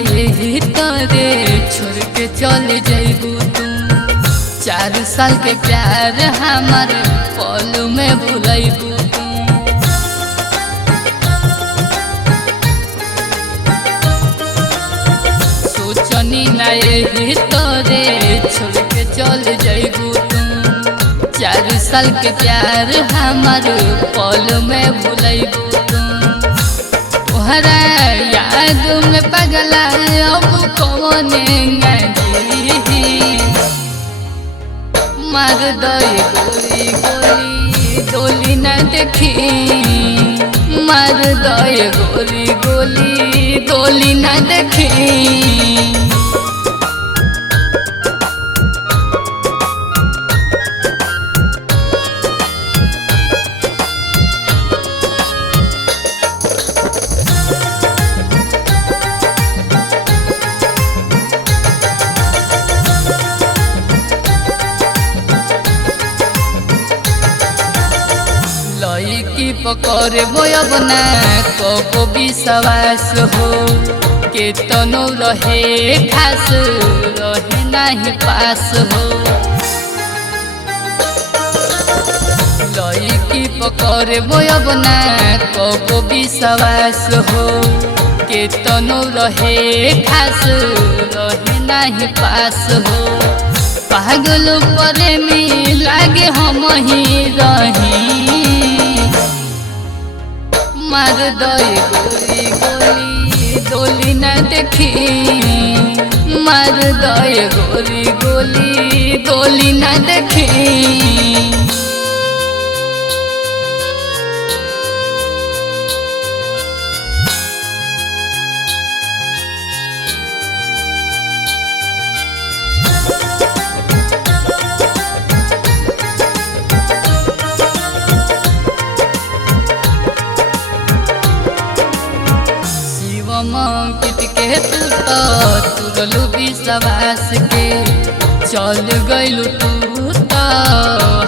यही तोरे छोड़ के चल जाइबू तू। 4 साल के प्यार हमार पल में भुलाइबू तू। सोचनी ना यही तोरे छोड़ के चल जाइबू तू। 4 साल के प्यार हमार पल में भुलाइबू तू। तोहरा याद में पगला अब कौन मार दई गोली गोली गोली न देखी। मार दई गोली गोली गोली न देखी। की पकड़े बोयब ना कबो विश्वास हो। केतनो रहे खास रहे नहीं पास हो। लईकी पकड़े बोयब ना कबो विश्वास हो। केतनो रहे खास रहे नहीं पास हो। पागल प्रेमी लागे हम ही रही। मार दई गोली गोली गोली न देखी। मार दई गोली गोली गोली न देखी। मंकित के तू तो तुरलू विश्वास के। चल गइलू तू तो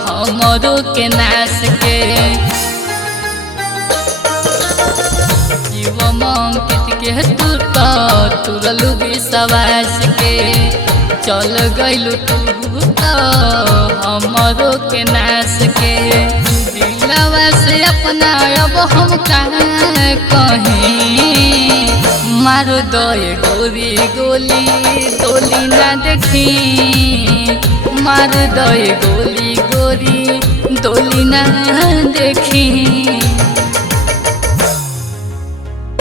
हमरो के नाश के। शिव मंकित के तू तो तुरलू विश्वास के। चल गइलू तू तो हमरो के नाश के। दिलवा से अपना अब हम कहाँ कहीं। मार दई गोली गोली गोली ना देखी। मार दई गोली गोली गोली ना देखी।